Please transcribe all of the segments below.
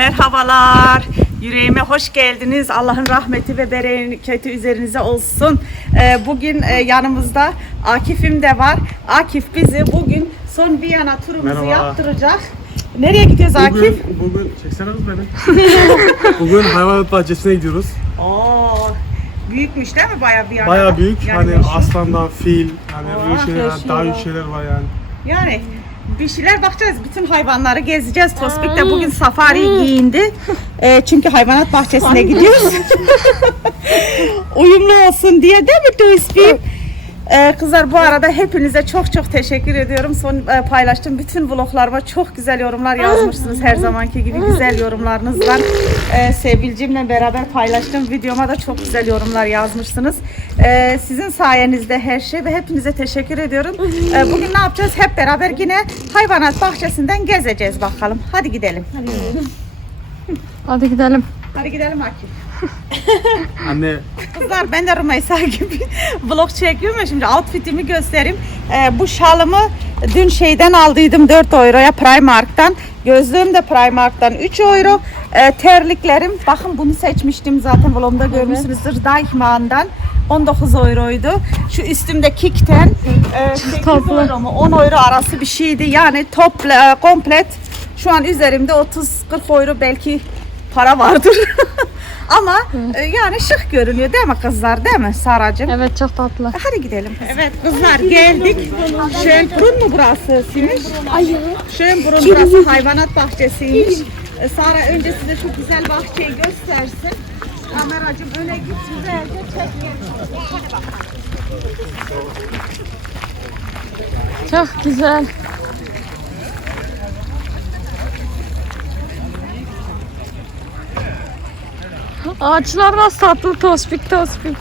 Merhabalar. Yüreğime hoş geldiniz. Allah'ın rahmeti ve bereketi üzerinize olsun. Ee, bugün e, yanımızda Akif'im de var. Akif bizi bugün son Viyana turumuzu Merhaba. yaptıracak. Nereye gidiyoruz Akif? Bugün, bugün çeksene kız beni. bugün hayvanat bahçesine gidiyoruz. Oo, büyükmüş değil mi bayağı Viyana? Baya büyük. Yani hani meşhur. aslandan fil, hani Aa, öyle şeyler, daha büyük şeyler var yani. Yani bir şeyler bakacağız. Bütün hayvanları gezeceğiz. Tospik de bugün safari giyindi. Ee, çünkü hayvanat bahçesine gidiyoruz. Uyumlu olsun diye değil mi Tospik? Ee, kızlar bu arada hepinize çok çok teşekkür ediyorum. Son e, paylaştığım bütün vloglarıma çok güzel yorumlar yazmışsınız her zamanki gibi güzel yorumlarınızla. Ee, Sevgilcimle beraber paylaştığım videoma da çok güzel yorumlar yazmışsınız. Ee, sizin sayenizde her şey ve hepinize teşekkür ediyorum. Ee, bugün ne yapacağız? Hep beraber yine hayvanat bahçesinden gezeceğiz bakalım. Hadi gidelim. Hadi gidelim. Hadi gidelim Akif. Anne Kızlar ben de Rümeysa gibi vlog çekiyorum ya şimdi outfitimi göstereyim. Ee, bu şalımı dün şeyden aldıydım 4 euroya Primark'tan. Gözlüğüm de Primark'tan 3 euro. Ee, terliklerim bakın bunu seçmiştim zaten vlogumda görmüşsünüzdür. Deichmann'dan 19 euroydu. Şu üstümde Kik'ten e, 8 tatlı. euro mu 10 euro arası bir şeydi. Yani topla, e, komplet şu an üzerimde 30-40 euro belki para vardır. Ama e, yani şık görünüyor değil mi kızlar değil mi Saracığım? Evet çok tatlı. Hadi gidelim. Evet kızlar geldik. Schönbrunn mu burası Siniş? Hayır. Schönbrunn burası hayvanat bahçesiymiş. E, Sara önce size şu güzel bahçeyi göstersin. Kameracığım öne git güzelce çek. Hadi bakalım. Çok güzel. Ağaçlar nasıl tatlı tospik tospik.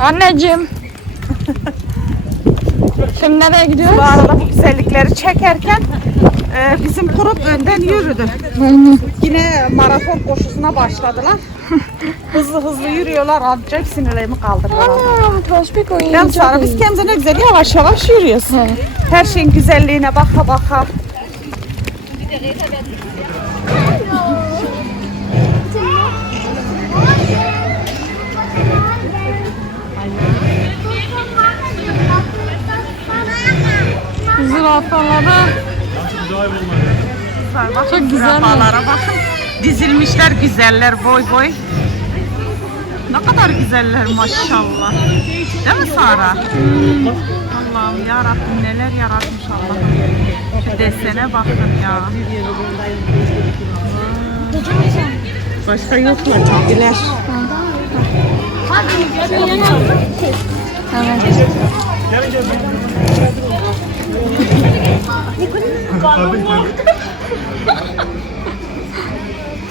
Anneciğim. Şimdi nereye gidiyoruz? Bu arada bu güzellikleri çekerken e, bizim grup önden yürüdü. Yine maraton koşusuna başladılar. hızlı hızlı yürüyorlar. Acayip sinirlerimi kaldırdılar. Tospik Ben oyuncak. Sara biz kendimize ne güzel yavaş yavaş yürüyoruz. Her şeyin güzelliğine baka baka. Zürafalara. Çok güzel. Zürafalara bakın. Dizilmişler güzeller boy boy. Ne kadar güzeller maşallah. Değil mi Sara? Allah'ım ya Rabbim neler yaratmış Allah'ım. Desene bakın ya. Başka yok mu? Giler.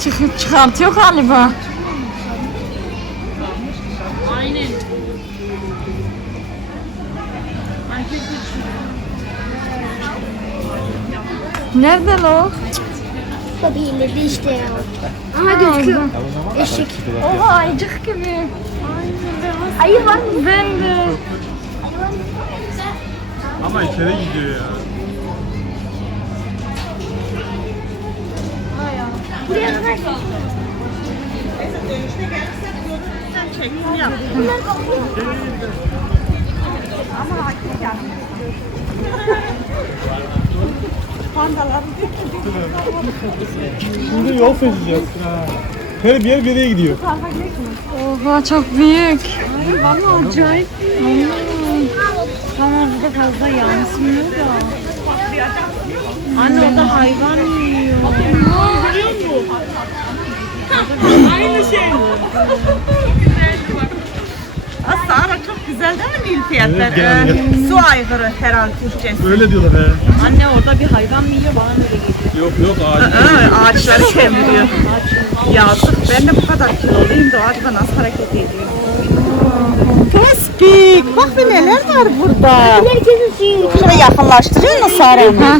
Çık çıkartıyor galiba. Nerede lo? Tabii işte ya. Aha gözüküyor. Eşek. Oha ayıcık gibi. Ayı var mı? Ben de. ama içeri gidiyor ya. Buraya kadar. Şimdi yol seçeceğiz. Ha. Her bir yer bir yere gidiyor. Oha çok büyük. Valla acayip. Tamam burada fazla yansımıyor da. Anne orada hayvan yiyor. Aa, Sara çok güzel değil mi Nil fiyatlar? Evet, Ee, su aygırı herhalde Türkçesi. Öyle diyorlar he. Anne orada bir hayvan mı yiyor bana öyle geliyor. Yok yok ağaç. Ee, ağaçları kemiriyor. Yazık. Ben de bu kadar kiloluyum da o ağaçta nasıl hareket ediyor? Tespik. Bak bir neler var burada. Herkesin suyu. Şöyle yakınlaştırıyor musun Sara? Ha?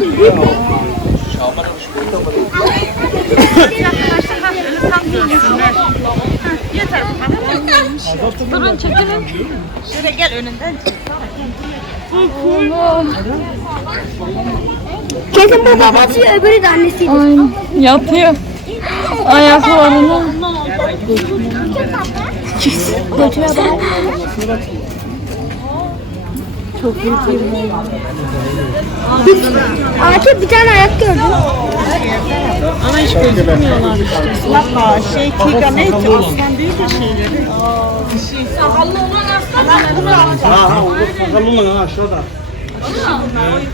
Yeter bu kadar. Durun çekilin. Şöyle gel önünden. Allah. Kesin bu babası öbürü de annesiydi. Aynen. Yatıyor. Ayaklarını. Akif bir tane ayak gördüm. Ama hiç gözükmüyorlar işte. Valla şey Tiga neydi? Aslan değil de şeyleri. Kalın lan aşağıda.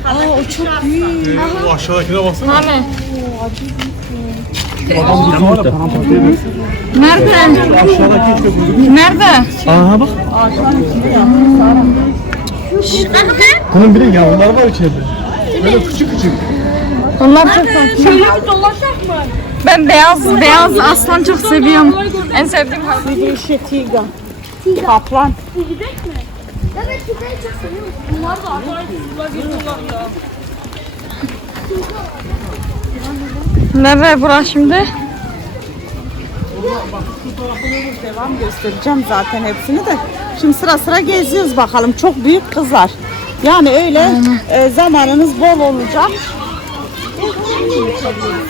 Aa o çok büyük. O aşağıdakine baksana. Hani? Burada var paramparça. Nerede? Aşağıdaki. Nerede? Aha bak. Bunun bir de yavrular var içeride. Böyle küçük küçük. Onlar çok tatlı. Şöyle bir dolaşsak mı? Ben beyaz beyaz aslan çok seviyorum. En sevdiğim hayvan. Bir şey Tiga. Kaplan. Evet güzel çok seviyorum. Bunlar da arkadaşlar geliyorlar ya. Nerede bura şimdi? Devam göstereceğim zaten hepsini de. Şimdi sıra sıra geziyoruz bakalım. Çok büyük kızlar. Yani öyle e, zamanınız bol olacak.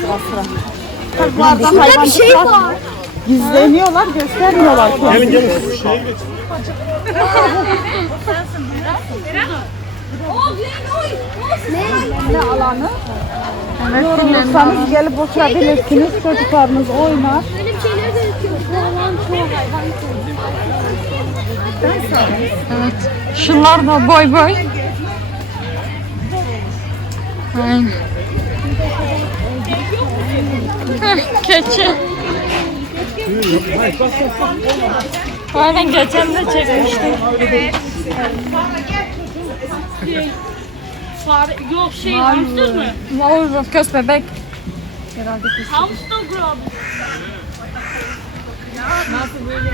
Sıra sıra. Tabii bu arada Burada bir şey var. Gizleniyorlar, göstermiyorlar. Gelin gelin. Şeye geç. Ne? Ne alanı? Yorulursanız gelip oturabilirsiniz. Çocuklarınız oynar. Böyle bir şeyler hayvan Evet. Şunlar da boy boy. Aynen. Keçi. Aynen geçen de Fare, yok şey hamster mı? Mor köz bebek. Hamster grab.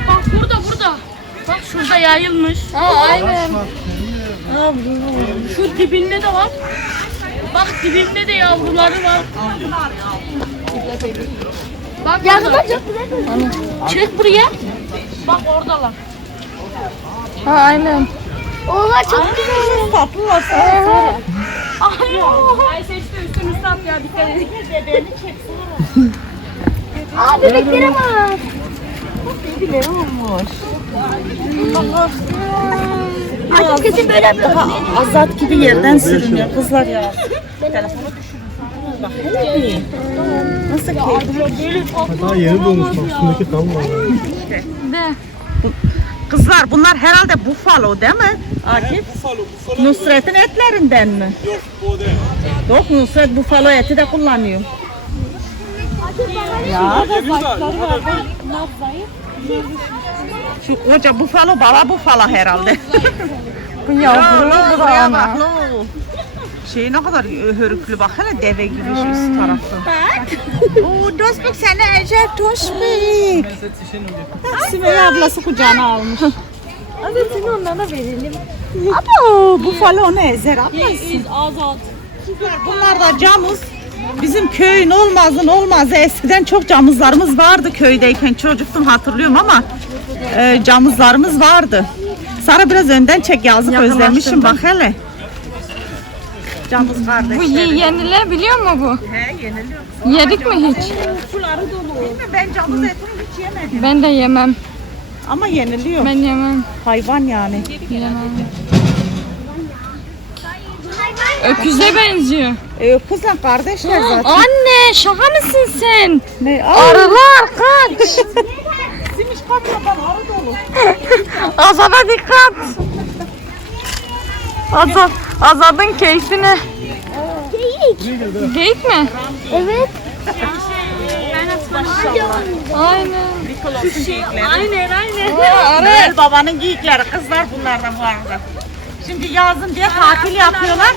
Bak burada burada. Bak şurada yayılmış. Aa, aynen. Şu dibinde de var. Bak dibinde de yavruları var. Bak Ya burada. kadar çok güzel. Çık buraya. Bak oradalar. Ha, aynen. Oha çok güzel. Tatlılar. Ay, ay seçti üstünü sap ya dikkat edin. Bebeğini çeksene. Aa bebeklere bak. Bibileri olmuş. Akif kesin böyle yapıyor. Azat gibi yerden sürünüyor kızlar ya. Telefonu düşürün. Bak hele bir. Nasıl keyifli. Daha yeni doğmuş bak. Üstündeki kan var. De. Kızlar bunlar herhalde bufalo değil mi? Akif. Nusret'in etlerinden mi? Yok bu değil. Yok Nusret bufalo eti de kullanıyor. Ya. Şu koca bufalo baba bufalo herhalde. Bu yavrulu bu da ana. Bak. Şey ne kadar hörüklü bak hele deve gibi şu üst tarafı. Oo Tospik seni Ece Tospik. Sümeyye ablası kucağına almış. Evet seni onlara verelim. Abo bufalo ne ezer ablası. Azat. Bunlar da camız. Bizim köyün olmazın olmazı eskiden çok camızlarımız vardı köydeyken çocuktum hatırlıyorum ama e, camızlarımız vardı. Sara biraz önden çek yazık özlemişim bak hele. Camız Bu kardeşleri. ye- yenilebiliyor mu bu? He yeniliyor. Yedik mi hiç? Suları dolu. Bilmiyorum ben camız etini hiç yemedim. Ben de yemem. Ama yeniliyor. Ben yemem. Hayvan yani. Yemem. Öküze benziyor. E, kızla kardeşler zaten. Anne şaka mısın sen? Ne? Aa, Arılar kaç. Simiş kapıdan arı dolu. Azada dikkat. Azad, Azad'ın keyfine. Geyik. Geyik mi? Evet. Aynen. Aynen aynen. Aa, arı. Noel babanın geyikleri kızlar bunlardan bu arada. Şimdi yazın diye tatil yapıyorlar.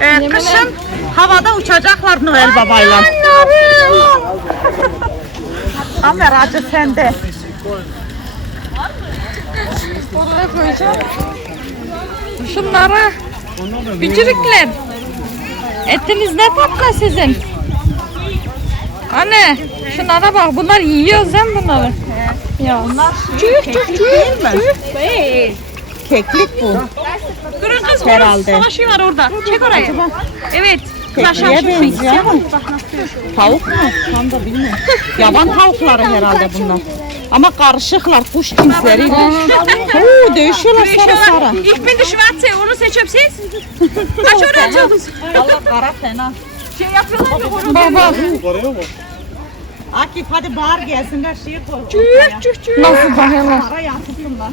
Ee, kışın havada uçacaklar Noel babayla. Amer acı sende. Oraya koyacağım. Şunlara. Küçülükler. Etiniz ne tatlı sizin. Anne şunlara bak bunlar yiyor sen bunları. Ya. Çüş çüş değil mi? Keklik bu. Durun kız Herhalde. savaşı var orada. Çek oraya. Evet. Kekliğe benziyor ama. Tavuk mu? Tam da bilmiyorum. Yaban tavukları herhalde bunlar. Ama karışıklar kuş cinsleriyle. Oo, dövüşüyorlar sarı sarı. İlk bin düşmezse onu seçiyorum siz. Aç oraya aç. Allah kara fena. Şey yapıyorlar ya horoz. Baba Paraya mı? Akif hadi bağır gelsinler şeyi koy. Çüş çüş çüş. nasıl dayanır? Para yansıtsınlar.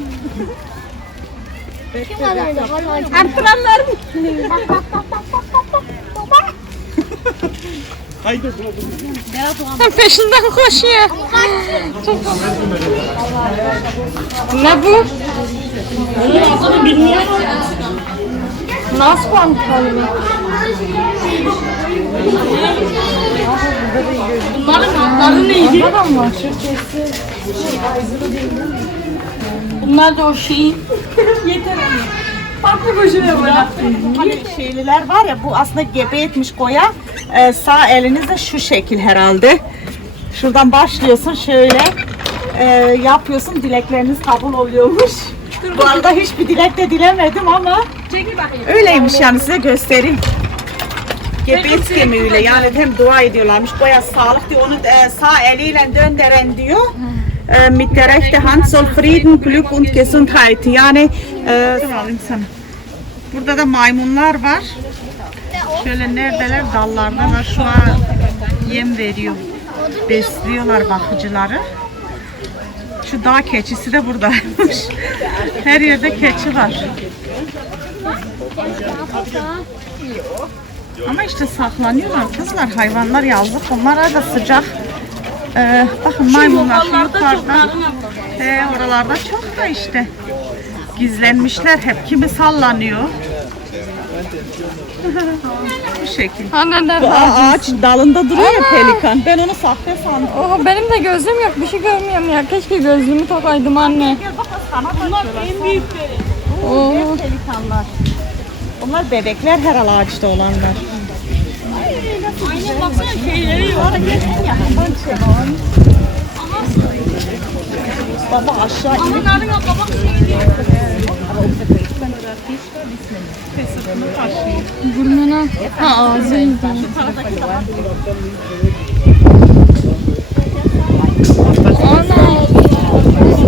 Kim alırdı? Vallahi. Artıranlar mı? Haydi. Peşinden koşuyor. Ne bu? Nasıl pantolon? Bunların adları neydi? Bunlar da o şeyin. Yeter hani. Farklı koşuyor böyle. Hani şeyliler var ya bu aslında gebe etmiş koya. Ee, sağ eliniz de şu şekil herhalde. Şuradan başlıyorsun şöyle e, yapıyorsun dilekleriniz kabul oluyormuş. Bu arada hiçbir dilek de dilemedim ama Çekil bakayım. öyleymiş yani size göstereyim. Gebet gemiyle yani hem dua ediyorlarmış. Baya sağlık diyor. Onu e, sağ eliyle döndüren diyor. E, mit der rechten Hand soll Frieden, Glück und Gesundheit. Yani sana. Burada da maymunlar var. Şöyle neredeler? Dallardalar. Şu an yem veriyor. Besliyorlar bakıcıları. Şu dağ keçisi de buradaymış. Her yerde keçi var. Ama işte saklanıyorlar kızlar. Hayvanlar yazık. Onlara da sıcak. Ee, bakın maymunlar şu yukarıda. Ee, oralarda çok da işte. Gizlenmişler hep. Kimi sallanıyor. Bu şekil. Anne Bu nerede? ağaç dalında duruyor ya pelikan. Ben onu sahte sandım. Oha benim de gözlüğüm yok. Bir şey görmüyorum ya. Keşke gözlüğümü takaydım anne. Gel bak sana Bunlar en büyükleri. Oo. Pelikanlar. Onlar bebekler her ağaçta olanlar. Baksana şeyleri yok. Baba aşağı in. Bunların o kabak şeyi. Burnuna. Ha ağzıydı. Ana.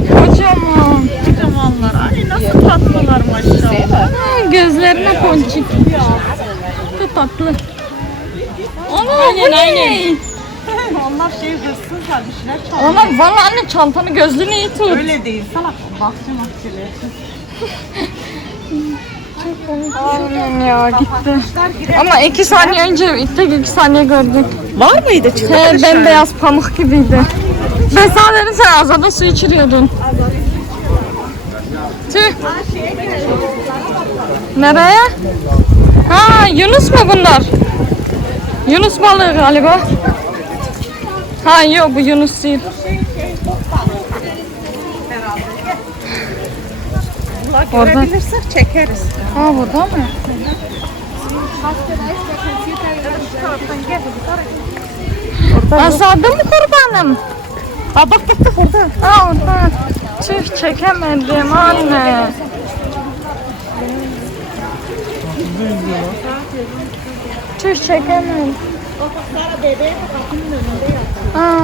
Kocaman. Kocamanlar. Ay nasıl tatlılar maşallah. Gözlerine ponçik. Çok tatlı. Ana bu ne? Onlar şey hırsızlar bir şeyler çalıyor. Ana valla anne çantanı gözlüğünü iyi tut. Öyle değil. Sana bahçe mahçeleri. Aynen ya gitti. Ama iki saniye önce ilk iki saniye gördük. Var mıydı çıktı? He, bembeyaz pamuk gibiydi. Ben sana dedim sen azada su içiriyordun. Tüh. Nereye? Ha Yunus mu bunlar? Yunus balığı galiba. Ha yok bu Yunus değil. Orada. Görebilirsek çekeriz. Ha burada mı? Aşağıda mı kurbanım? Aa bak bak bak orada. Ha orada. Tüh çekemedim anne. Tüh çekemedim. Ha.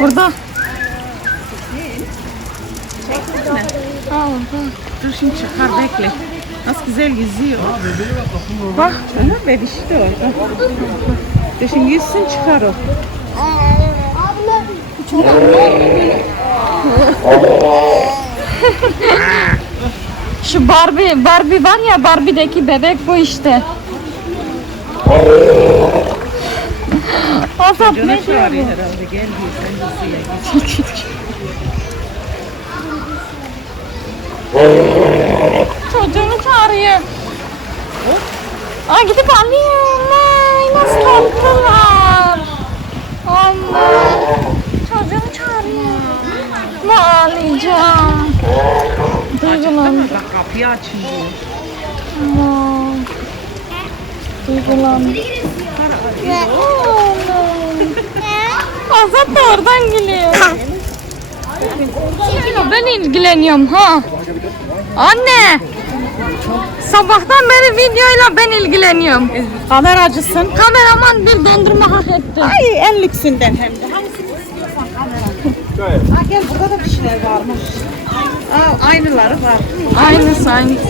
Burada. Ha orada. Dur şimdi çıkar bekle. Nasıl güzel yüzüyor. Bak. Aha bebişi de orada. Dur şimdi yüzsün çıkar o. Şu Barbie, Barbie var ya Barbie'deki bebek bu işte. Azap ne diyor git. Çocuğunu çağırıyor. Aa gidip alıyor. Ay nasıl tatlılar. Allah. Çocuğunu çağırıyor. Ne ağlayacağım. Duygulandım. Bak kapıyı açın diyor. Aman. Duygulandım. Azat da oradan geliyor. Ben ilgileniyorum ha. Anne. Sabahtan beri videoyla ben ilgileniyorum. Kameracısın. Kameraman bir dondurma hak etti. Ay en lüksünden hem de. Hangisini istiyorsan kamera. Ha, gel burada da bir şeyler varmış. Aa, aynıları var. Aynısı aynısı.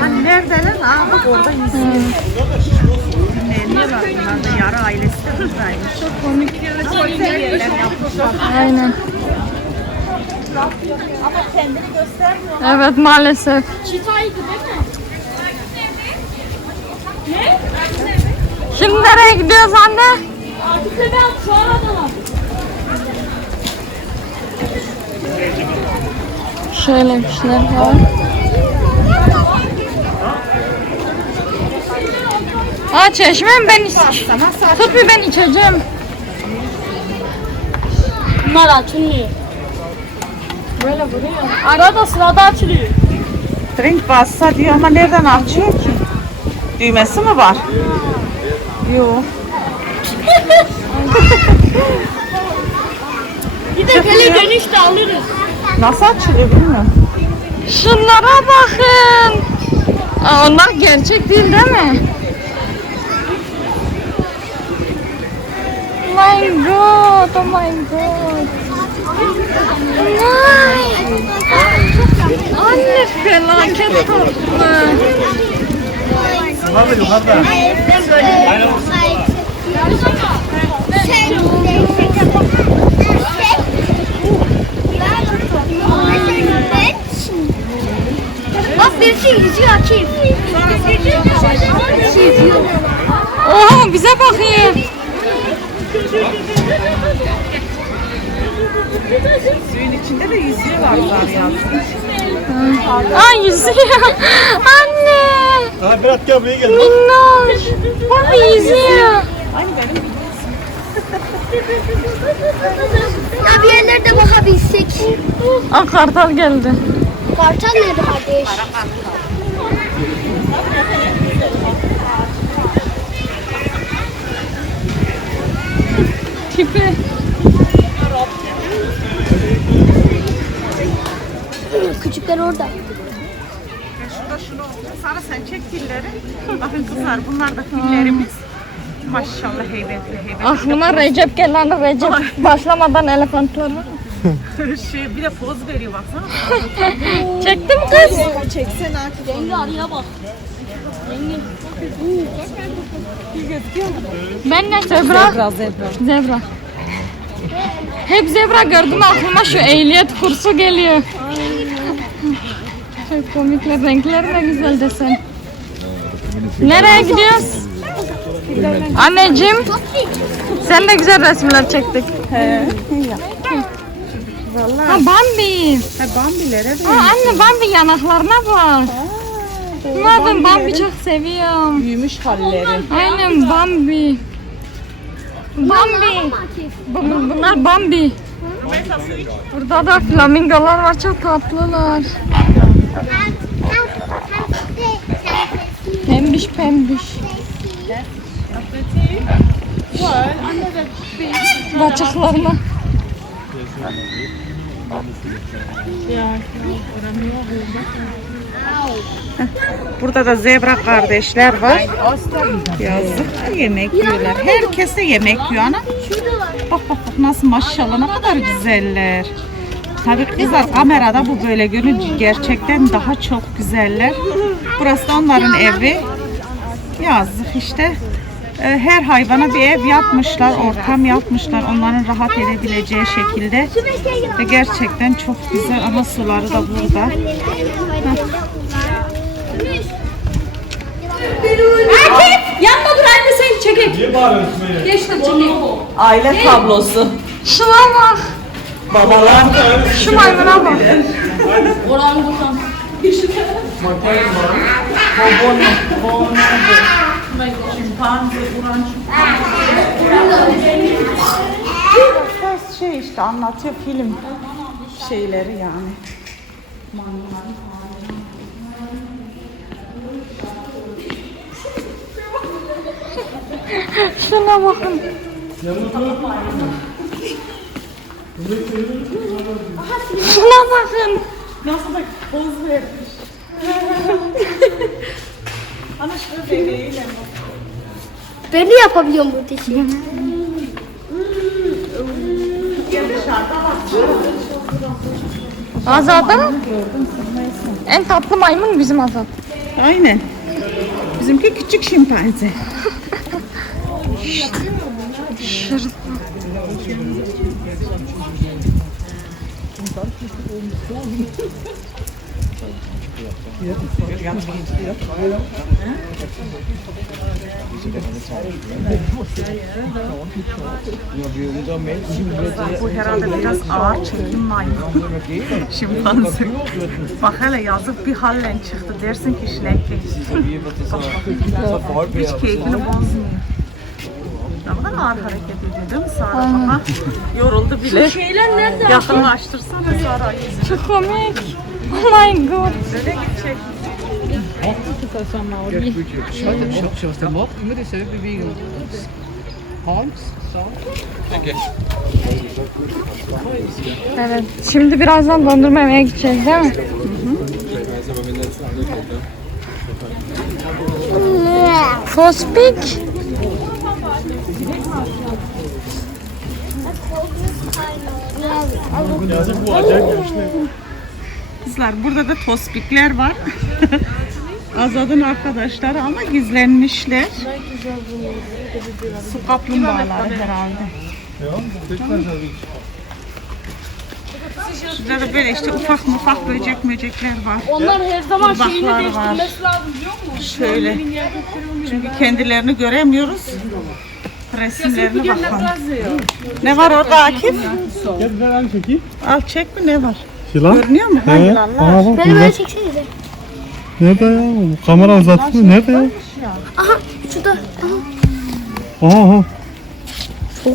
Hani neredeler? Aa orada izliyor. Beğeniyorlar bunlar da yarı ailesi de buradaymış. Çok komik. Sosyal yerler yapmışlar. Aynen. Ama kendini göstermiyor. Evet maalesef. Çitaydı değil mi? Şimdi nereye gidiyoruz anne? Artık da ben şu aradalar. Şöyle bir şeyler var. Aa çeşme mi ben Tut bir ben içeceğim. Bunlar açılmıyor. Böyle vuruyor. Arada sırada açılıyor. Drink bassa diyor ama nereden açıyor ki? Düğmesi mi var? Yok. Bir de gele dönüşte alırız. Nasıl açılıyor bilmiyorum. Şunlara bakın. Aa, onlar gerçek değil değil mi? My god, oh my god. Vay. Anne felaket tatlı. Yukarıda yukarıda. Bak birisi yüzüyor Akif. Oha bize bakıyor. Suyun içinde de yüzüyorlar var ya. Aa yüzüyor. Anne. Ha Berat gel buraya gel. Minnoş. Bak yüzüyor. Ya bir yerlerde bakabilsek. Aa kartal geldi. Kartal nerede kardeş? Tipi. Küçükler orada. Şurada şunu Sara sen çek filleri. Bakın kızlar bunlar da fillerimiz. Maşallah heybetli heybetli. Aklıma Recep geldi. Hani Recep başlamadan elefantları. şey, bir de poz veriyor baksana. Çektim kız. Çeksene Akif. Yenge araya bak. Ben ne zebra? Zebra zebra. Hep zebra gördüm aklıma şu ehliyet kursu geliyor. Çok komikler renkleri de güzel desen. Nereye gidiyoruz? Anneciğim sen de güzel resimler çektik. Ha Bambi. Ha bambilere de Ha anne Bambi yanaklarına bak. Ama ben Bambi çok seviyorum. büyümüş halleri. Aynen Bambi. Bambi. Bu- Bunlar Bambi. Burada da flamingolar var çok tatlılar. Pembiş pembiş. Bacaklarına. Burada da zebra kardeşler var. Yazık yemek yiyorlar. Herkes de yemek yiyor ana. Bak bak bak nasıl maşallah ne kadar güzeller. Tabii kızlar kamerada bu böyle görünce gerçekten daha çok güzeller. Burası da onların evi. Yazık işte. Ee, Her hayvana bir ev yapmışlar, ortam yapmışlar onların rahat edebileceği şekilde. Ve gerçekten çok güzel ama suları da burada. Yanma dur anne sen çekek. Niye bağırıyorsun Sümeyye? Geç çekek. Aile tablosu. Şuna bak. Babalar. Şu maymuna bak. Orangutan. Şey işte anlatıyor film şeyleri yani. Şuna bakın. Şuna bakın. Nasıl da poz vermiş. Ana şu bebeğiyle Ben de yapabiliyorum bu teşekkür. Azat'ın en tatlı maymun bizim Azat. Aynen. Bizimki küçük şimpanze. Bu herhalde biraz ağır çekim maymun. Şimpanze. Bak hele yazık bir hallen çıktı. Dersin ki şinek Hiç keyfini bozmuyor. Ne kadar ağır hareket ediyor değil mi Sara? Aha, yoruldu bile. Şeyler nerede? Yakınlaştırsana Sara yüzünü. Çok komik. Oh my god. Nereye gidecek? Zoals, zoals de mat immer dezelfde beweging. Arms, zo. Evet. Şimdi birazdan dondurma yemeye gideceğiz değil mi? Fospik. Yazık bu acayip görüşler. Kızlar burada da tospikler var. Azad'ın arkadaşları ama gizlenmişler. Su kaplumbağaları herhalde. Şurada da böyle işte ufak mufak böcek möcekler var. Onlar her zaman şeyini değiştirmesi lazım biliyor musun? Şöyle. Çünkü kendilerini göremiyoruz. Resimlerine bakalım. Ne var orada Akif? Gel ben çekeyim. Al çek mi ne var? Yılan. Görünüyor mu? Ha, yılanlar. Aa bak Beni yılan. böyle çeksenize. Nerede ya? Bu kamera uzattı. Nerede ya? Aha şurada. Aha aha.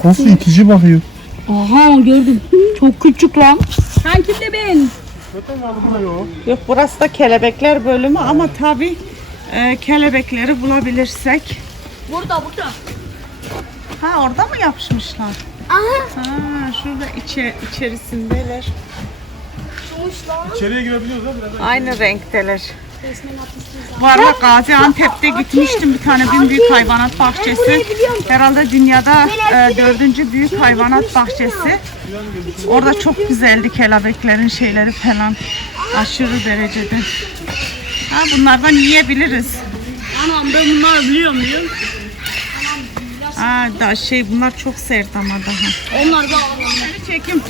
Nasıl itici bakıyor. Aha gördüm. Çok küçük lan. Sanki de ben. Yok burası da kelebekler bölümü ama tabi kelebekleri bulabilirsek. Burada burada. Ha orada mı yapışmışlar? Aha. Ha şurada içe, içerisindeler. İçeriye girebiliyoruz ha biraz. Aynı renkteler. Bu arada Gaziantep'te gitmiştim bir tane bin büyük hayvanat bahçesi. Herhalde dünyada e, dördüncü büyük hayvanat bahçesi. Orada çok güzeldi kelebeklerin şeyleri falan. Aşırı derecede. Ha, bunlardan yiyebiliriz. Anam ben bunları biliyorum biliyor musun? Aa, da şey bunlar çok sert ama daha. Onlar da Çekim.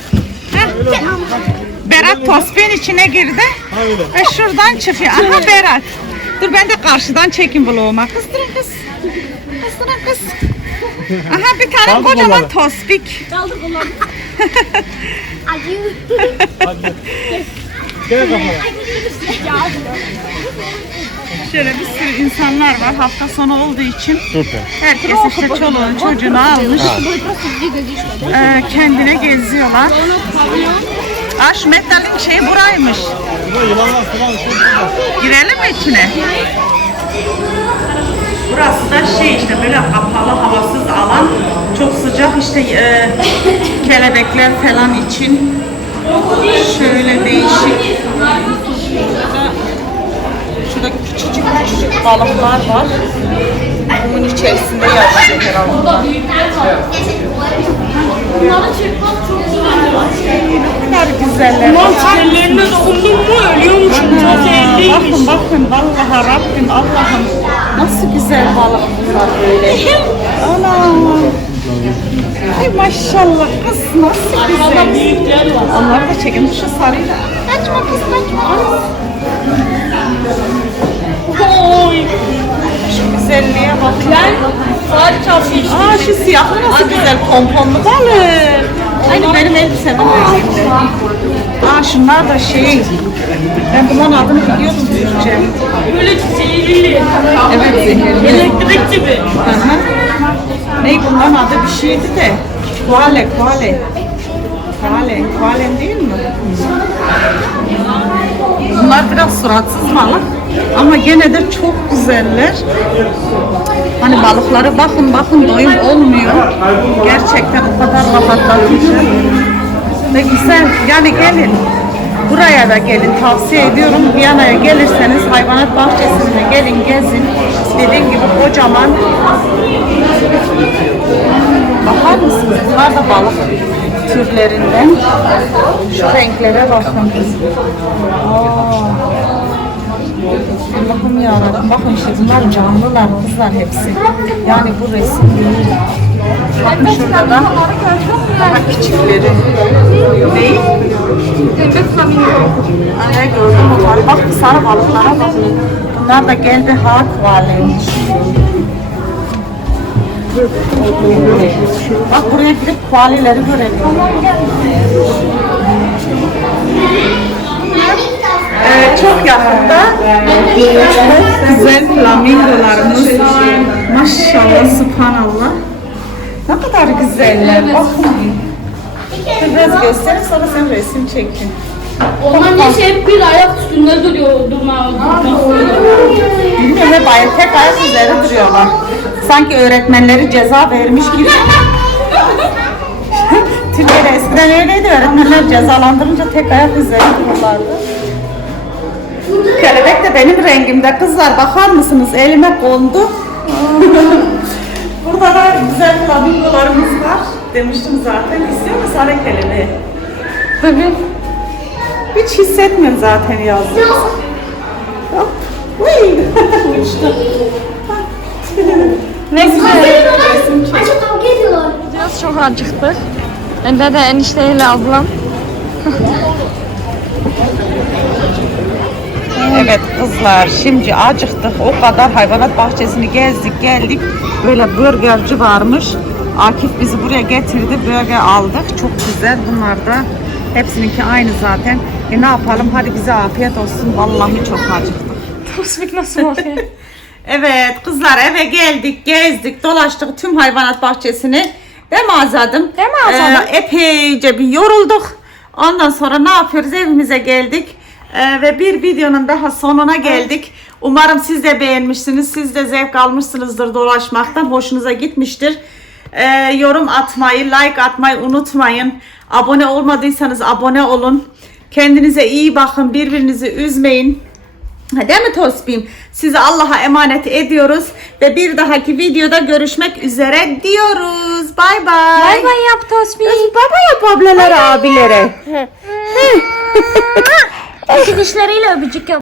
Heh. Berat tosbihın içine girdi ve şuradan çıkıyor. Aha Berat. Dur ben de karşıdan çekim vloguma. Kıstırın kız. Kıstırın kız. Aha bir tane Kaldır kocaman kolları. tospik. kaldık onları. Acı. Gel kafana. Şöyle bir sürü insanlar var. Hafta sonu olduğu için Süper. herkes işte çoluğunu çocuğunu almış. Ee, kendine geziyorlar. Aa şu metalin şeyi buraymış. Girelim mi içine? Burası da şey işte böyle kapalı havasız alan. Çok sıcak işte e, kelebekler falan için. Şöyle değişik. Şurada, şurada küçücük küçücük balıklar var. Bunun içerisinde yaşıyor herhalde. Bunları çekmek çok güzel. Ne kadar güzeller. Ellerine dokundun mu ölüyormuşum. Çok Bakın zevkliymiş. bakın vallahi Rabbim Allah'ım nasıl güzel balık bunlar böyle. Ana. Ay maşallah kız nasıl güzel. Büyükler var. Onları da çekin şu sarıyı da. Kaçma kız kaçma. Oy. Şu güzelliğe bak. Ben saat çarşı işte. Aa şu siyahlı nasıl güzel pomponlu balık. Aynı benim renginde. Aa şunlar da şey. Ben bunların adını biliyordum Türkçe. Böyle zehirli. Evet zehirli. Elektrik gibi. Hı hı. Ne bunların adı bir şeydi de. Kuale, kuale. Kuale, kuale değil mi? Bunlar biraz suratsız balık ama gene de çok güzeller. Hani balıkları bakın bakın doyum olmuyor. Gerçekten o kadar rahatlatıcı. Ve güzel. Yani gelin. Buraya da gelin. Tavsiye ediyorum. Viyana'ya gelirseniz hayvanat bahçesine gelin gezin. Dediğim gibi kocaman. Bakar mısınız? Bunlar da balık türlerinden. Şu renklere bakın. Allah'ım yarabbim. Bakın işte bunlar canlılar kızlar hepsi. Yani bu resim değil. Bakın şurada da daha küçükleri. Değil. Anne gördüm onları. Bak sarı balıklara bak. Bunlar da geldi hak valiymiş. Bak buraya gidip kualileri görelim. Ee, çok yakında çok güzel flamingolarımız Maşallah, subhanallah. Ne kadar güzeller. Bakın. Biraz gösterin sonra sen resim çekin. Onlar ne şey bir ayak üstünde duruyor durma. Bilmiyorum hep ayak, tek ayak üzeri duruyorlar. Sanki öğretmenleri ceza vermiş gibi. Türkiye'de eskiden öyleydi. Öğretmenler cezalandırınca tek ayak üzeri dururlardı. Kelebek de benim rengimde. Kızlar bakar mısınız? Elime kondu. Burada da güzel flamingolarımız var. Demiştim zaten. İstiyor musun sarı kelebeği? Tabii. Hiç hissetmiyorum zaten yazdım. Uy. Uçtu. Ne güzel. Açık kavga ediyorlar. Biraz çok acıktık. Bende de enişteyle ablam. Evet kızlar şimdi acıktık. O kadar hayvanat bahçesini gezdik geldik. Böyle burgerci varmış Akif bizi buraya getirdi burger aldık. Çok güzel. Bunlar da hepsininki aynı zaten. E ne yapalım? Hadi bize afiyet olsun. Vallahi çok acıktık. Tosbik nasıl bakıyor? Evet kızlar eve geldik gezdik dolaştık tüm hayvanat bahçesini değil mi Azadım? Değil mi Azadım? Ee, epeyce bir yorulduk ondan sonra ne yapıyoruz evimize geldik Ee, ve bir videonun daha sonuna geldik. Umarım siz de beğenmişsiniz siz de zevk almışsınızdır dolaşmaktan hoşunuza gitmiştir. Ee, yorum atmayı like atmayı unutmayın. Abone olmadıysanız abone olun. Kendinize iyi bakın birbirinizi üzmeyin. Değil mi Tosbim? Sizi Allah'a emanet ediyoruz ve bir dahaki videoda görüşmek üzere diyoruz. Bay bay. Bay bay yap Tosbik. Bay bay yap ablalara, abilere. Dişleriyle öpücük yap.